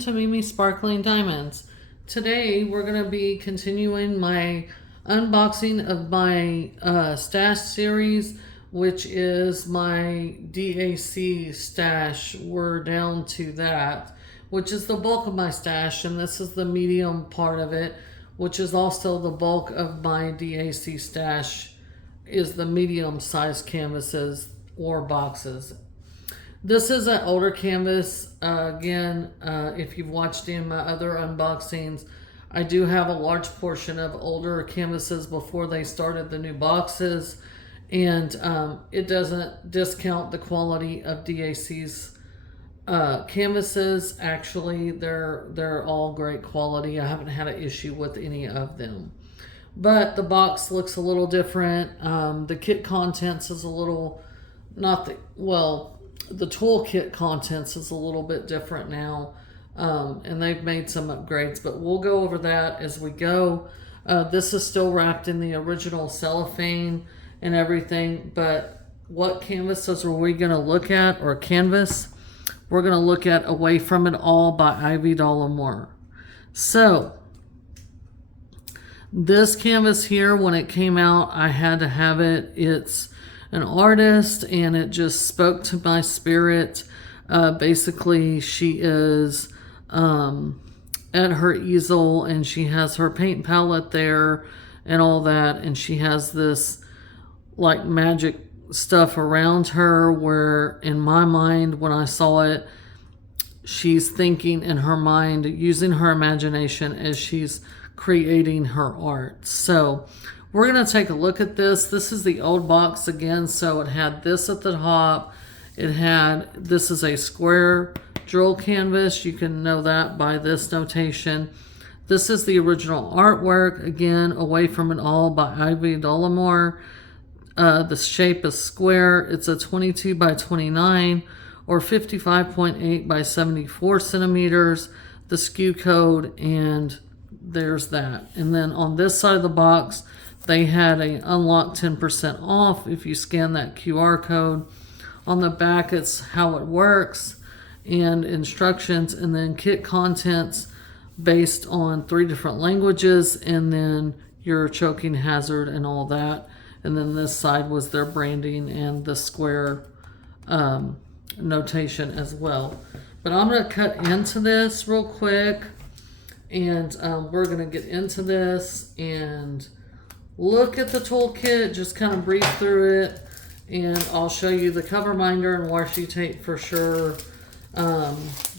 to Mimi Sparkling Diamonds. Today we're going to be continuing my unboxing of my stash series, which is my DAC stash. We're down to that, which is the bulk of my stash, and this is the medium part of it, which is also the bulk of my DAC stash, is the medium sized canvases or boxes. This is an older canvas. Again, if you've watched any of my other unboxings, I do have a large portion of older canvases before they started the new boxes, and it doesn't discount the quality of DAC's canvases. Actually, they're all great quality. I haven't had an issue with any of them, but the box looks a little different. The kit contents is a little the toolkit contents is a little bit different now, and they've made some upgrades, but we'll go over that as we go. This is still wrapped in the original cellophane and everything, but what canvases are we going to look at, or canvas? We're going to look at Away From It All by Ivy Dollamore. So, this canvas here, when it came out, I had to have it. It's an artist, and it just spoke to my spirit. Basically, she is at her easel, and she has her paint palette there and all that, and she has this like magic stuff around her, where in my mind, when I saw it, she's thinking in her mind, using her imagination as she's creating her art. So we're going to take a look at this. This is the old box again. So it had this at the top. This is a square drill canvas. You can know that by this notation. This is the original artwork. Again, Away From It All by Ivy Dollamore. The shape is square. It's a 22 by 29 or 55.8 by 74 centimeters. The SKU code, and there's that. And then on this side of the box, they had a unlock 10% off if you scan that QR code. On the back, it's how it works and instructions, and then kit contents based on 3 different languages, and then your choking hazard and all that. And then this side was their branding and the square notation as well. But I'm going to cut into this real quick, and we're going to get into this and look at the toolkit, just kind of breeze through it, and I'll show you the cover minder and washi tape for sure.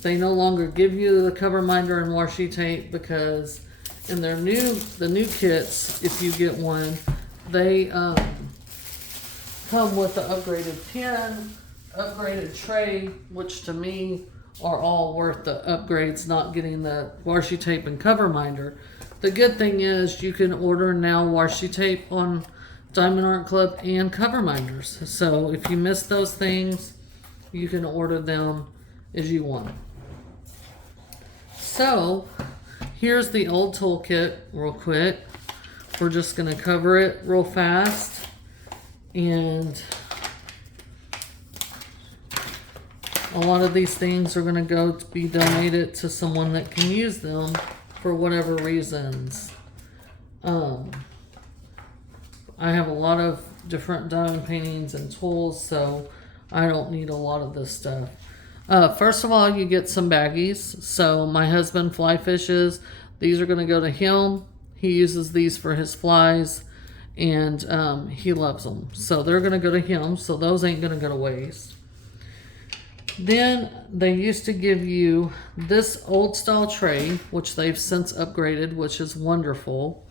They no longer give you the cover minder and washi tape, because in the new kits, if you get one, they come with the upgraded pen, upgraded tray, which to me are all worth the upgrades, not getting the washi tape and cover minder. The good thing is you can order now washi tape on Diamond Art Club and cover minders. So if you miss those things, you can order them as you want. So here's the old toolkit real quick. We're just going to cover it real fast, and a lot of these things are going to go to be donated to someone that can use them for whatever reasons. I have a lot of different diamond paintings and tools, so I don't need a lot of this stuff. First of all, you get some baggies. So my husband fly fishes. These are going to go to him. He uses these for his flies, and he loves them. So they're going to go to him, so those ain't going to go to waste. Then they used to give you this old style tray, which they've since upgraded, which is wonderful.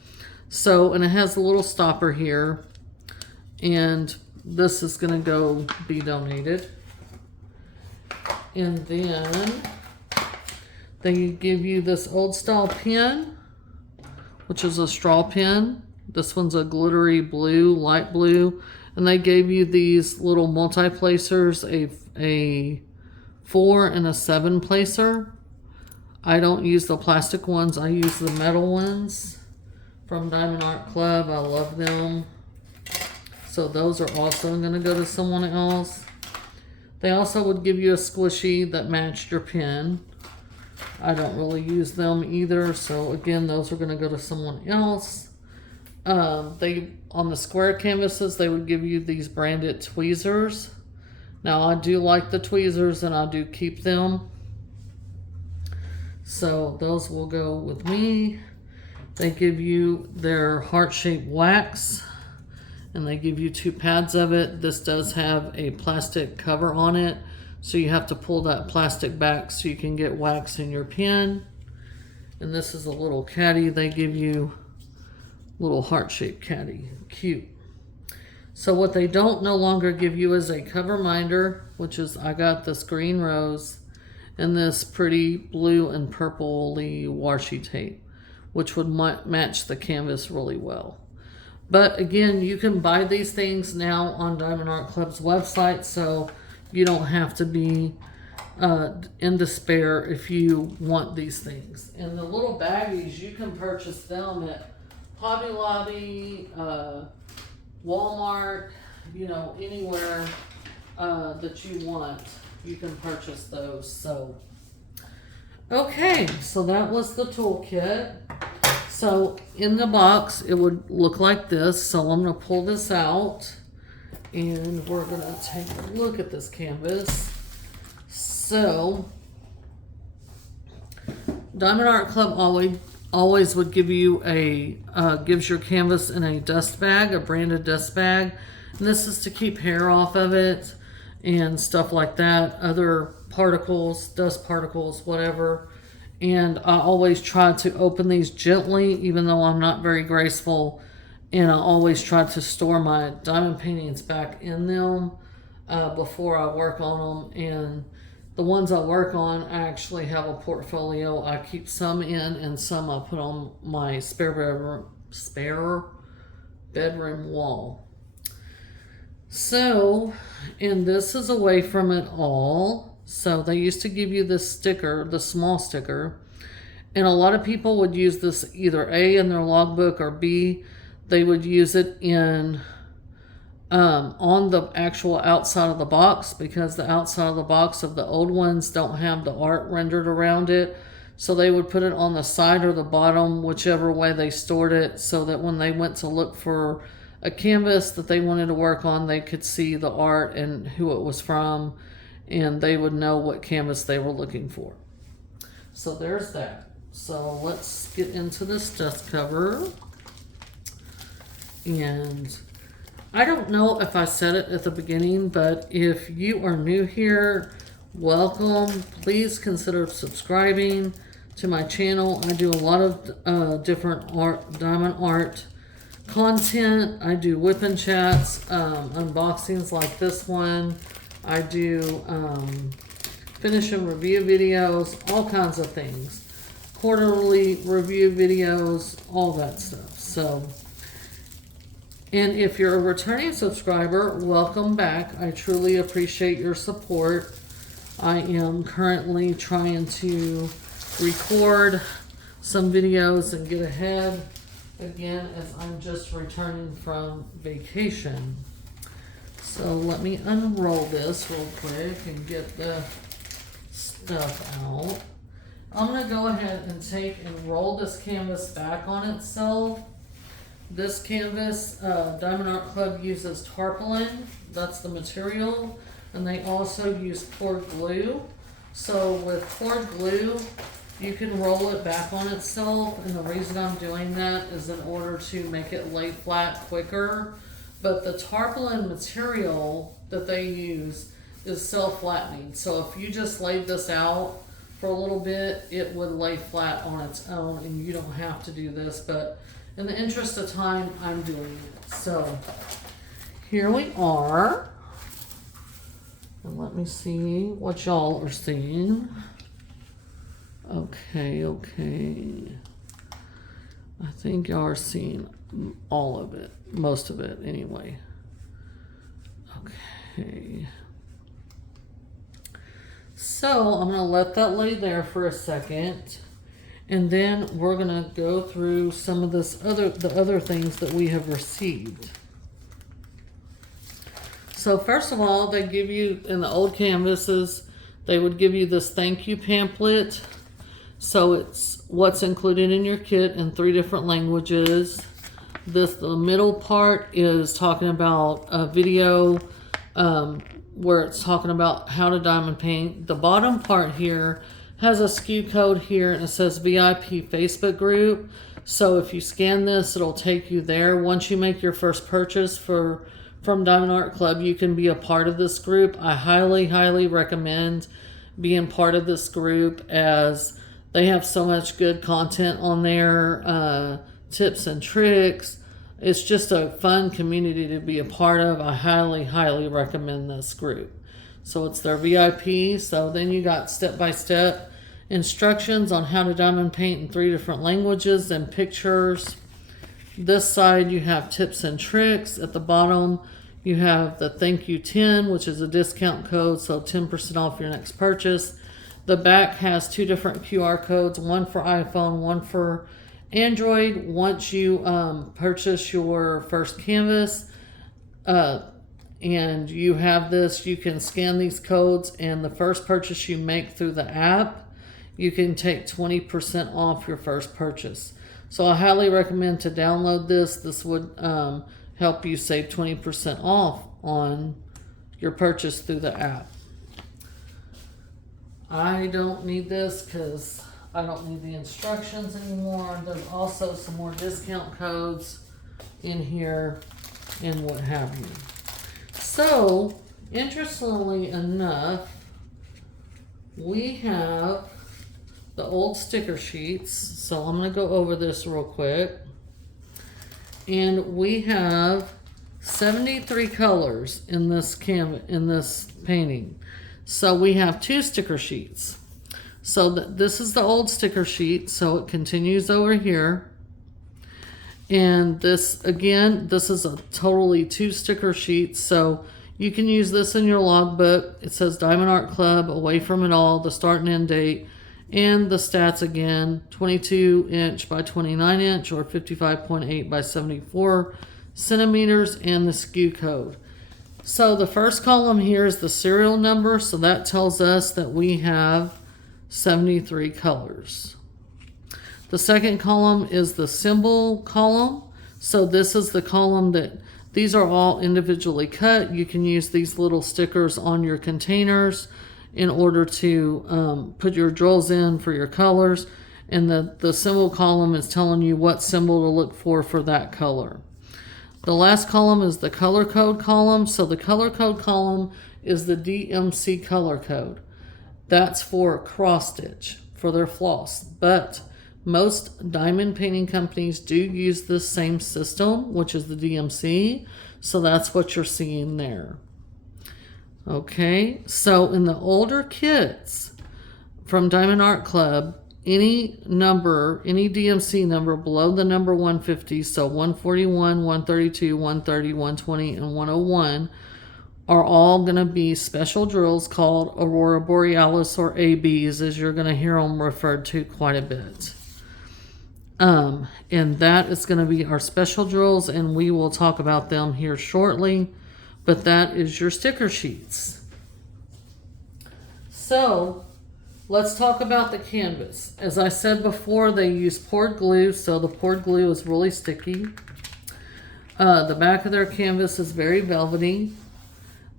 So, and it has a little stopper here, and this is going to go be donated. And then they give you this old style pen, which is a straw pen. This one's a glittery blue, light blue. And they gave you these little multi-placers, a 4 and a 7 placer. I don't use the plastic ones. I use the metal ones from Diamond Art Club. I love them. So those are also going to go to someone else. They also would give you a squishy that matched your pen. I don't really use them either. So again, those are going to go to someone else. They on the square canvases, they would give you these branded tweezers. Now I do like the tweezers and I do keep them. So those will go with me. They give you their heart-shaped wax and they give you 2 pads of it. This does have a plastic cover on it, so you have to pull that plastic back so you can get wax in your pen. And this is a little caddy. They give you little heart-shaped caddy. Cute. So what they don't no longer give you is a cover minder, which is, I got this green rose and this pretty blue and purpley washi tape, which would match the canvas really well. But again, you can buy these things now on Diamond Art Club's website, so you don't have to be in despair if you want these things. And the little baggies, you can purchase them at Hobby Lobby, Walmart, you know, anywhere that you want, you can purchase those. So, okay, so that was the toolkit. So in the box, it would look like this. So I'm going to pull this out and we're going to take a look at this canvas. So Diamond Art Club always would give you a, gives your canvas in a dust bag, a branded dust bag. And this is to keep hair off of it and stuff like that, other particles, dust particles, whatever. And I always try to open these gently, even though I'm not very graceful. And I always try to store my diamond paintings back in them before I work on them. And the ones I work on, I actually have a portfolio. I keep some in and some I put on my spare bedroom wall. So, and this is away from it all. So they used to give you this sticker, the small sticker. And a lot of people would use this either A in their logbook or B, they would use it in on the actual outside of the box, because the outside of the box of the old ones don't have the art rendered around it. So they would put it on the side or the bottom, whichever way they stored it, so that when they went to look for a canvas that they wanted to work on, they could see the art and who it was from, and they would know what canvas they were looking for. So there's that. So let's get into this dust cover. And I don't know if I said it at the beginning, but if you are new here, welcome. Please consider subscribing to my channel. I do a lot of different art, diamond art content. I do whip and chats, unboxings like this one. I do finish and review videos, all kinds of things. Quarterly review videos, all that stuff. So, and if you're a returning subscriber, welcome back. I truly appreciate your support. I am currently trying to record some videos and get ahead again, as I'm just returning from vacation. So let me unroll this real quick and get the stuff out. I'm going to go ahead and take and roll this canvas back on itself. This canvas, Diamond Art Club uses tarpaulin, that's the material, and they also use poured glue. So with poured glue, you can roll it back on itself, and the reason I'm doing that is in order to make it lay flat quicker. But the tarpaulin material that they use is self-flattening. So if you just laid this out for a little bit, it would lay flat on its own, and you don't have to do this. But in the interest of time, I'm doing it. So here we are. And let me see what y'all are seeing. Okay. I think y'all are seeing all of it, most of it anyway. Okay. So I'm gonna let that lay there for a second, and then we're gonna go through some of the other things that we have received. So first of all, they give you, in the old canvases, they would give you this thank you pamphlet. So it's what's included in your kit in 3 different languages. The middle part is talking about a video where it's talking about how to diamond paint. The bottom part here has a SKU code here, and it says VIP Facebook group. So if you scan this, it'll take you there. Once you make your first purchase from Diamond Art Club, you can be a part of this group. I highly recommend being part of this group, as they have so much good content on there, tips and tricks. It's just a fun community to be a part of. I highly recommend this group. So it's their VIP. So then you got step-by-step instructions on how to diamond paint in 3 different languages and pictures. This side you have tips and tricks. At the bottom you have the thank you 10, which is a discount code, so 10% off your next purchase. The back has 2 different QR codes, one for iPhone, one for Android. Once you purchase your first canvas and you have this, you can scan these codes, and the first purchase you make through the app, you can take 20% off your first purchase. So I highly recommend to download this. This would help you save 20% off on your purchase through the app. I don't need this because I don't need the instructions anymore. There's also some more discount codes in here and what have you. So, interestingly enough, we have the old sticker sheets. So I'm going to go over this real quick. And we have 73 colors in this painting. So we have 2 sticker sheets. So this is the old sticker sheet, so it continues over here. And this, again, this is a totally 2 sticker sheets, so you can use this in your logbook. It says Diamond Art Club, away from it all, the start and end date, and the stats again, 22 inch by 29 inch or 55.8 by 74 centimeters, and the SKU code. So the first column here is the serial number, so that tells us that we have 73 colors. The second column is the symbol column. So this is the column that these are all individually cut. You can use these little stickers on your containers in order to put your drills in for your colors. And the symbol column is telling you what symbol to look for that color. The last column is the color code column. So the color code column is the DMC color code. That's for cross stitch, for their floss. But most diamond painting companies do use this same system, which is the DMC. So that's what you're seeing there. Okay, so in the older kits from Diamond Art Club, any number, any DMC number below the number 150, so 141, 132, 130, 120, and 101, are all going to be special drills called Aurora Borealis, or ABs, as you're going to hear them referred to quite a bit. And that is going to be our special drills, and we will talk about them here shortly. But that is your sticker sheets. So let's talk about the canvas. As I said before, they use poured glue, so the poured glue is really sticky. The back of their canvas is very velvety.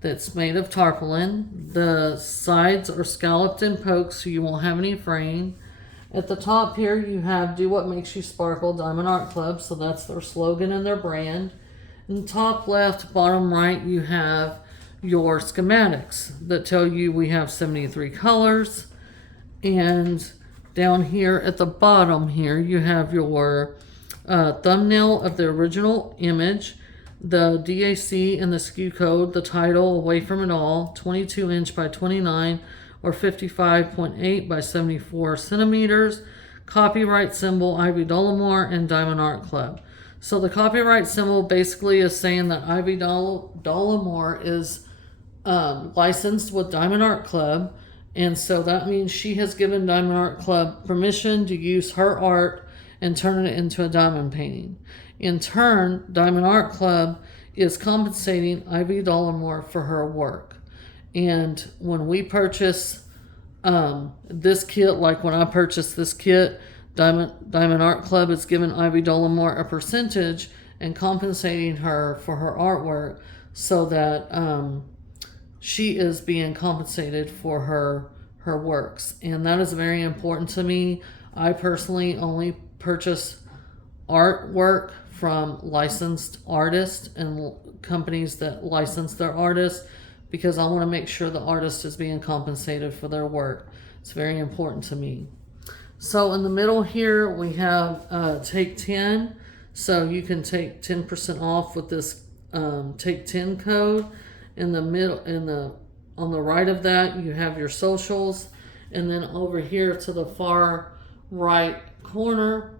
That's made of tarpaulin. The sides are scalloped and poked, so you won't have any fraying. At the top here, you have Do What Makes You Sparkle, Diamond Art Club, so that's their slogan and their brand. In the top left, bottom right, you have your schematics that tell you we have 73 colors. And down here at the bottom here, you have your thumbnail of the original image, the DAC and the SKU code, the title, Away From It All, 22 inch by 29 or 55.8 by 74 centimeters, copyright symbol Ivy Dollamore and Diamond Art Club. So the copyright symbol basically is saying that Ivy Dollamore is licensed with Diamond Art Club, and so that means she has given Diamond Art Club permission to use her art and turn it into a diamond painting. In turn, Diamond Art Club is compensating Ivy Dollamore for her work. And when we purchase This kit, like when I purchased this kit, Diamond Art Club is giving Ivy Dollamore a percentage and compensating her for her artwork, so that she is being compensated for her works, and that is very important to me. I personally only purchase artwork from licensed artists and companies that license their artists, because I want to make sure the artist is being compensated for their work. It's very important to me. So in the middle here we have take 10. So you can take 10% off with this take 10 code. In the middle, on the right of that, you have your socials, and then over here to the far right corner,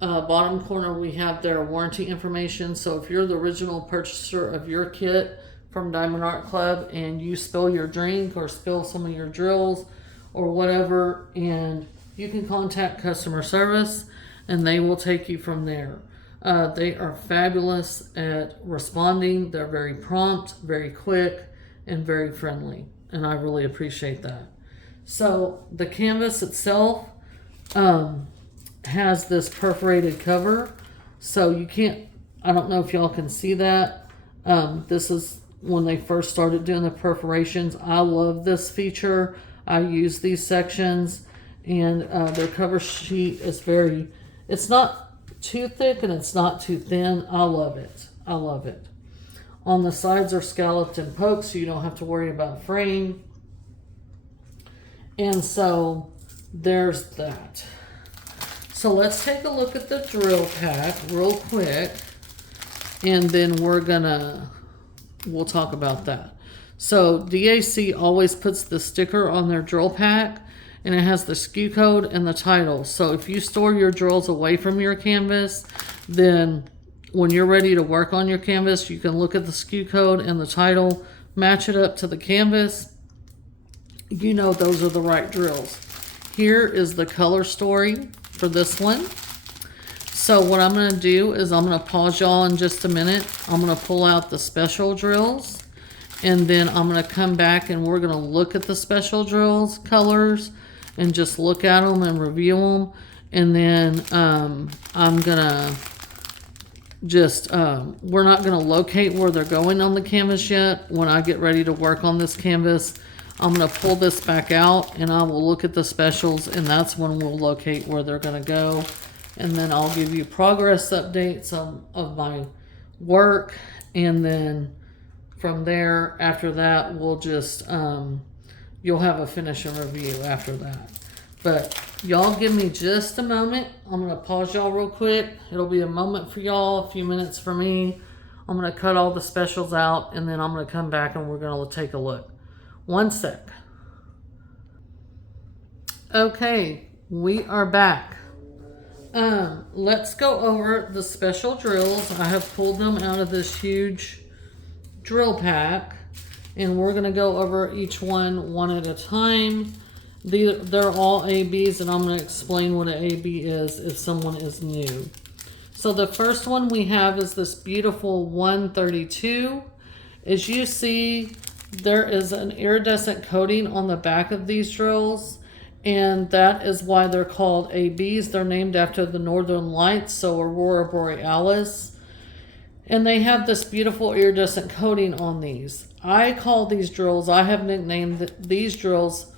bottom corner, we have their warranty information. So if you're the original purchaser of your kit from Diamond Art Club and you spill your drink or spill some of your drills or whatever, and you can contact customer service and they will take you from there. They are fabulous at responding. They're very prompt, very quick, and very friendly, and I really appreciate that. So the canvas itself has this perforated cover, so you can't, I don't know if y'all can see that. This is when they first started doing the perforations. I love this feature. I use these sections, and their cover sheet is very, it's not too thick and it's not too thin. I love it. I love it. On the sides are scalloped and poked, so you don't have to worry about fraying. And so there's that. So let's take a look at the drill pack real quick, and then we'll talk about that. So DAC always puts the sticker on their drill pack, and it has the SKU code and the title. So if you store your drills away from your canvas, then when you're ready to work on your canvas, you can look at the SKU code and the title, match it up to the canvas. You know those are the right drills. Here is the color story for this one. So what I'm going to do is I'm going to pause y'all in just a minute. I'm going to pull out the special drills, and then I'm going to come back and we're going to look at the special drills colors and just look at them and review them. And then I'm going to just, we're not going to locate where they're going on the canvas yet. When I get ready to work on this canvas, I'm going to pull this back out and I will look at the specials, and that's when we'll locate where they're going to go. And then I'll give you progress updates of my work. And then from there, after that, we'll just, you'll have a finish and review after that. But y'all give me just a moment. I'm going to pause y'all real quick. It'll be a moment for y'all, a few minutes for me. I'm going to cut all the specials out, and then I'm going to come back and we're going to take a look. One sec. Okay, we are back. Let's go over the special drills. I have pulled them out of this huge drill pack, and we're going to go over each one at a time. They're all ABs, and I'm going to explain what an AB is if someone is new. So the first one we have is this beautiful 132. As you see, there is an iridescent coating on the back of these drills, and that is why they're called ABs. They're named after the Northern Lights, so Aurora Borealis. And they have this beautiful iridescent coating on these. I call these drills, I have nicknamed these drills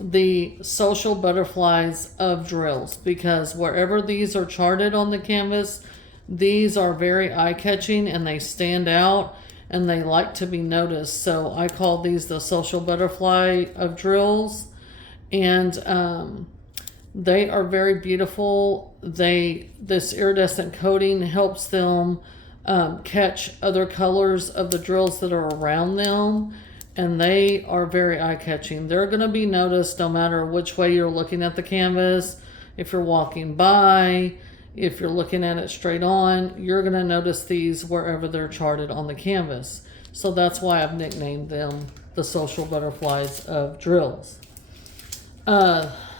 the social butterflies of drills, because wherever these are charted on the canvas, these are very eye-catching and they stand out and they like to be noticed. So I call these the social butterfly of drills. And they are very beautiful. This iridescent coating helps them catch other colors of the drills that are around them, and they are very eye-catching. They're going to be noticed no matter which way you're looking at the canvas. If you're walking by, if you're looking at it straight on, you're going to notice these wherever they're charted on the canvas. So that's why I've nicknamed them the social butterflies of drills.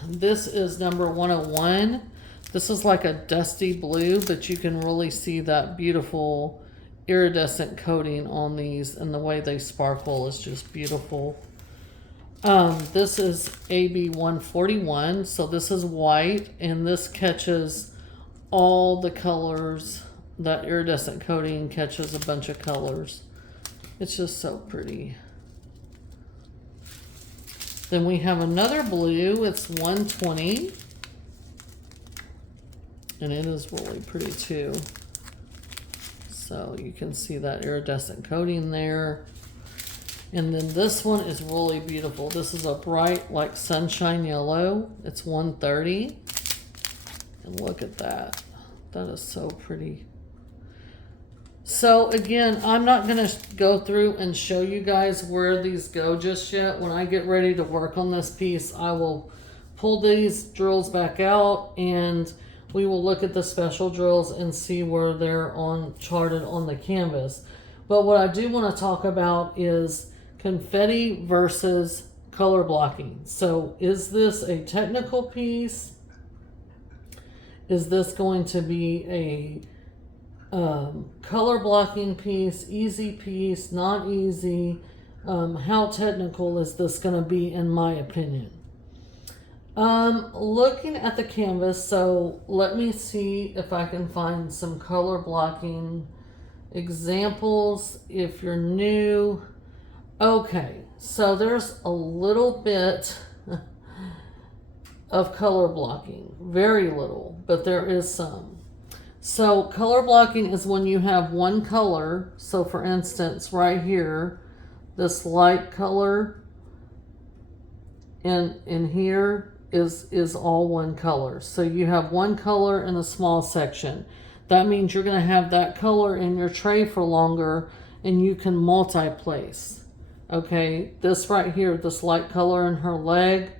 This is number 101. This is like a dusty blue, but you can really see that beautiful iridescent coating on these, and the way they sparkle is just beautiful. This is AB 141, so this is white, and this catches all the colors. That iridescent coating catches a bunch of colors. It's just so pretty. Then we have another blue, it's 120. And it is really pretty too. So you can see that iridescent coating there. And then this one is really beautiful. This is a bright, like sunshine yellow. It's 130. And look at that. That is so pretty. So again, I'm not going to go through and show you guys where these go just yet. When I get ready to work on this piece, I will pull these drills back out and we will look at the special drills and see where they're charted on the canvas. But what I do want to talk about is confetti versus color blocking. So is this a technical piece? Is this going to be a color blocking piece, easy piece, not easy? How technical is this going to be, in my opinion? Looking at the canvas, so let me see if I can find some color blocking examples if you're new. Okay, so there's a little bit of color blocking, very little, but there is some. So color blocking is when you have one color. So for instance, right here, this light color in here is all one color. So you have one color in a small section. That means you're going to have that color in your tray for longer and you can multi-place. Okay, this right here, this light color in her leg,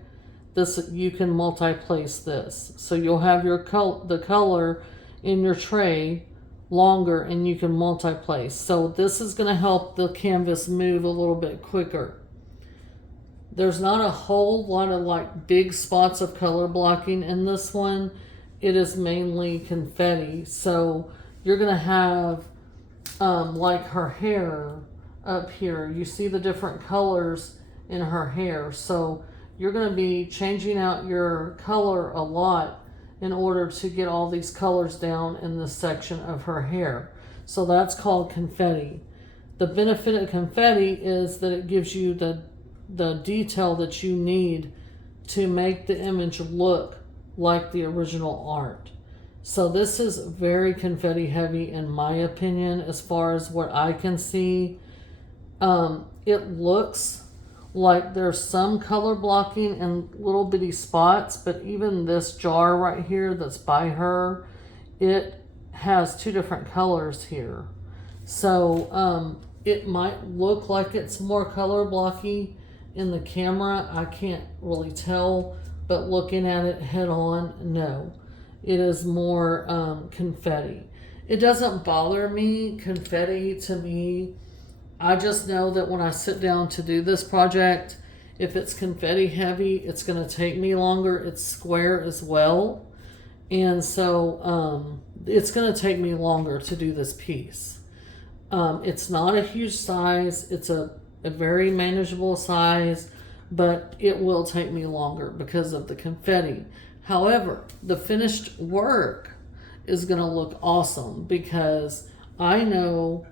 this you can multi-place this. So you'll have the color in your tray longer and you can multi-place. So this is going to help the canvas move a little bit quicker. There's not a whole lot of like big spots of color blocking in this one. It is mainly confetti. So you're going to have like her hair up here. You see the different colors in her hair. So you're going to be changing out your color a lot in order to get all these colors down in this section of her hair. So that's called confetti. The benefit of confetti is that it gives you the detail that you need to make the image look like the original art. So this is very confetti heavy in my opinion, as far as what I can see. It looks like there's some color blocking in little bitty spots, but even this jar right here that's by her, it has two different colors here. So it might look like it's more color blocky in the camera. I can't really tell, but looking at it head on, no. It is more confetti. It doesn't bother me, confetti to me. I just know that when I sit down to do this project, if it's confetti heavy, it's going to take me longer. It's square as well. And so it's going to take me longer to do this piece. It's not a huge size. It's a very manageable size, but it will take me longer because of the confetti. However, the finished work is going to look awesome because I know,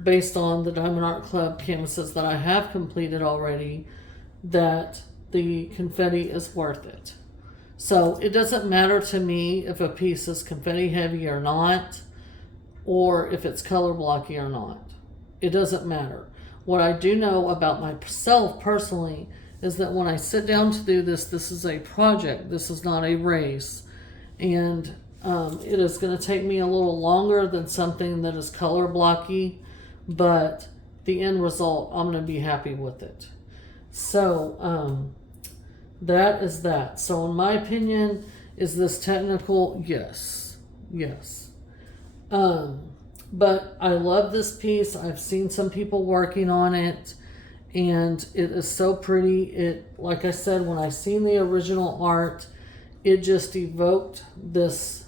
based on the Diamond Art Club canvases that I have completed already, that the confetti is worth it. So it doesn't matter to me if a piece is confetti heavy or not, or if it's color blocky or not. It doesn't matter. What I do know about myself personally is that when I sit down to do this, this is a project. This is not a race. And it is going to take me a little longer than something that is color blocky, but the end result, I'm going to be happy with it. So that is that. So in my opinion, is this technical? Yes. Yes. But I love this piece. I've seen some people working on it, and it is so pretty. It, like I said, when I seen the original art, it just evoked this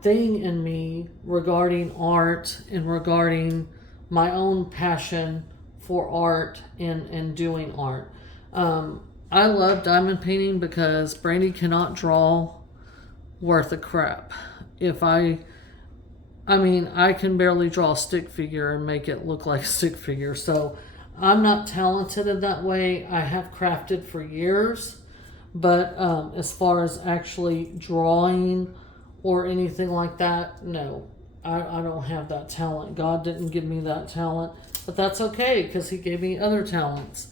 thing in me regarding art and regarding my own passion for art and doing art. I love diamond painting because Brandy cannot draw worth a crap. I can barely draw a stick figure and make it look like a stick figure. So I'm not talented in that way. I have crafted for years, but as far as actually drawing or anything like that, no, I don't have that talent. God didn't give me that talent, but that's okay because He gave me other talents.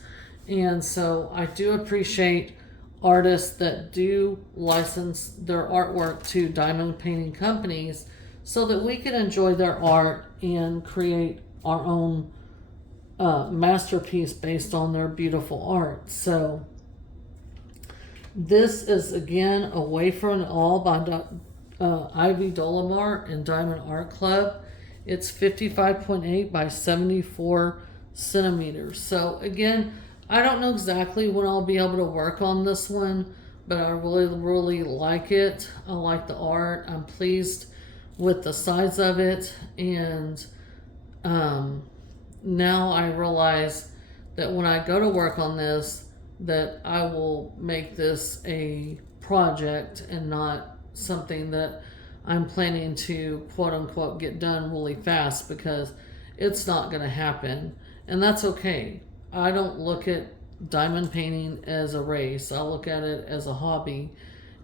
And so I do appreciate artists that do license their artwork to diamond painting companies so that we can enjoy their art and create our own masterpiece based on their beautiful art. So this is again Away from It All by Ivy Dolomar and Diamond Art Club. It's 55.8 by 74 centimeters. So again, I don't know exactly when I'll be able to work on this one, but I really like it. I like the art. I'm pleased with the size of it, and now I realize that when I go to work on this, that I will make this a project and not something that I'm planning to quote unquote get done really fast, because it's not going to happen, and that's okay. I don't look at diamond painting as a race. I look at it as a hobby,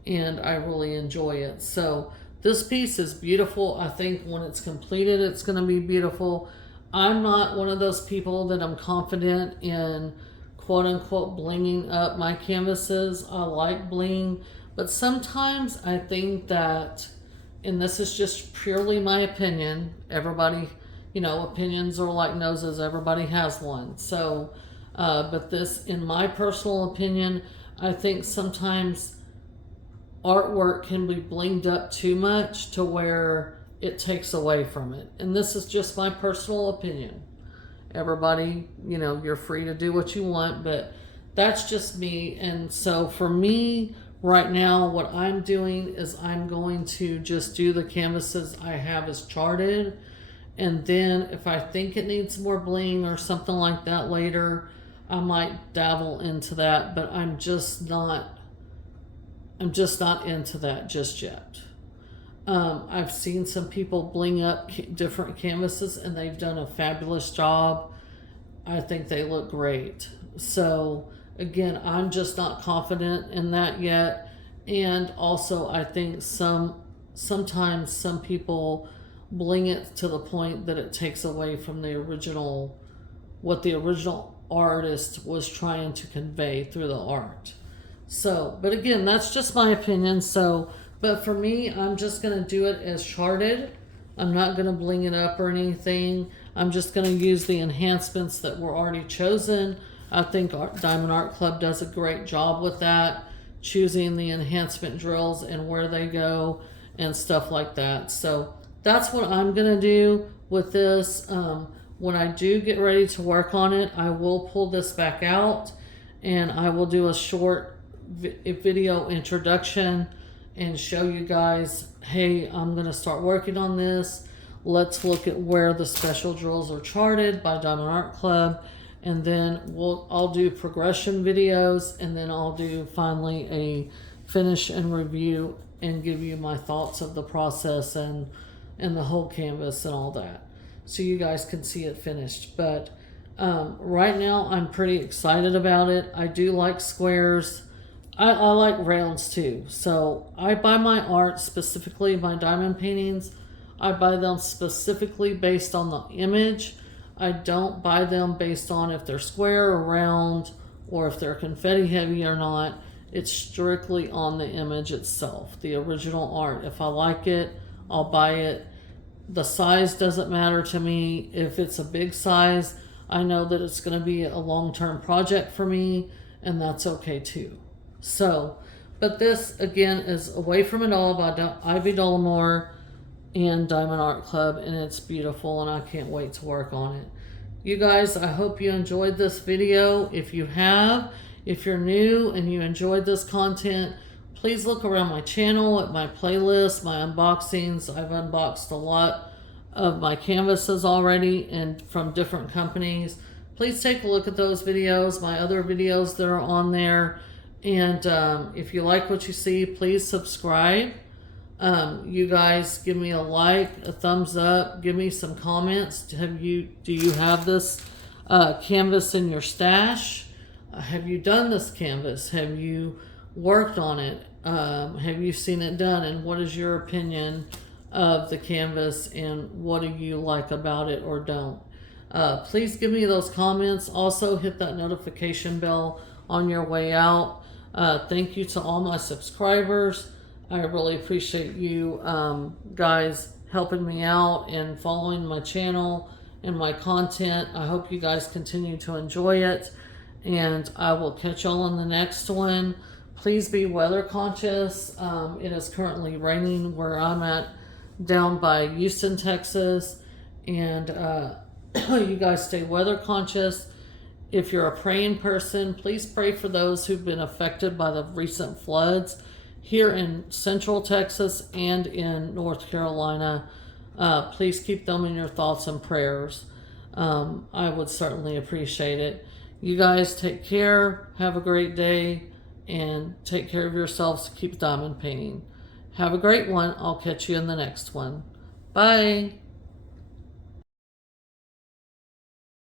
and I really enjoy it. So this piece is beautiful. I think when it's completed, it's going to be beautiful. I'm not one of those people that I'm confident in quote unquote blinging up my canvases. I like bling, but sometimes I think that, and this is just purely my opinion, everybody, opinions are like noses, everybody has one. So, but this, in my personal opinion, I think sometimes artwork can be blinged up too much to where it takes away from it. And this is just my personal opinion. Everybody, you're free to do what you want, but that's just me. And so for me right now, what I'm doing is I'm going to just do the canvases I have as charted. And then if I think it needs more bling or something like that later, I might dabble into that, but I'm just not into that just yet. I've seen some people bling up different canvases and they've done a fabulous job. I think they look great. So again, I'm just not confident in that yet. And also I think sometimes some people bling it to the point that it takes away from what the original artist was trying to convey through the art. So, but again, that's just my opinion. So, but for me, I'm just going to do it as charted. I'm not going to bling it up or anything. I'm just going to use the enhancements that were already chosen. I think Diamond Art Club does a great job with that, choosing the enhancement drills and where they go and stuff like that. So that's what I'm going to do with this. When I do get ready to work on it, I will pull this back out and I will do a short video introduction and show you guys, hey, I'm going to start working on this. Let's look at where the special drills are charted by Diamond Art Club, and then I'll do progression videos, and then I'll do finally a finish and review and give you my thoughts of the process and the whole canvas and all that, so you guys can see it finished. But right now I'm pretty excited about it. I do like squares. I like rounds too. So I buy my art, specifically my diamond paintings, I buy them specifically based on the image. I don't buy them based on if they're square or round or if they're confetti heavy or not. It's strictly on the image itself, the original art. If I like it, I'll buy it. The size doesn't matter to me. If it's a big size, I know that it's going to be a long-term project for me, and that's okay too. So, but this again is Away from It All by Ivy Dolomar and Diamond Art Club, and it's beautiful, and I can't wait to work on it. You guys, I hope you enjoyed this video. If you have, if you're new and you enjoyed this content, please look around my channel at my playlist, my unboxings. I've unboxed a lot of my canvases already and from different companies. please take a look at those videos, my other videos that are on there. And if you like what you see, please subscribe. You guys give me a like, a thumbs up, give me some comments. Do you have this canvas in your stash? Have you done this canvas? Have you worked on it? Have you seen it done? And what is your opinion of the canvas, and what do you like about it or don't? Please give me those comments. Also hit that notification bell on your way out. Thank you to all my subscribers. I really appreciate you guys helping me out and following my channel and my content. I hope you guys continue to enjoy it, and I will catch y'all on the next one. Please be weather conscious. It is currently raining where I'm at, down by Houston, Texas, and you guys stay weather conscious. If you're a praying person, please pray for those who've been affected by the recent floods here in Central Texas and in North Carolina. Please keep them in your thoughts and prayers. I would certainly appreciate it. You guys take care. Have a great day, and take care of yourselves. Keep diamond painting. Have a great one. I'll catch you in the next one. Bye.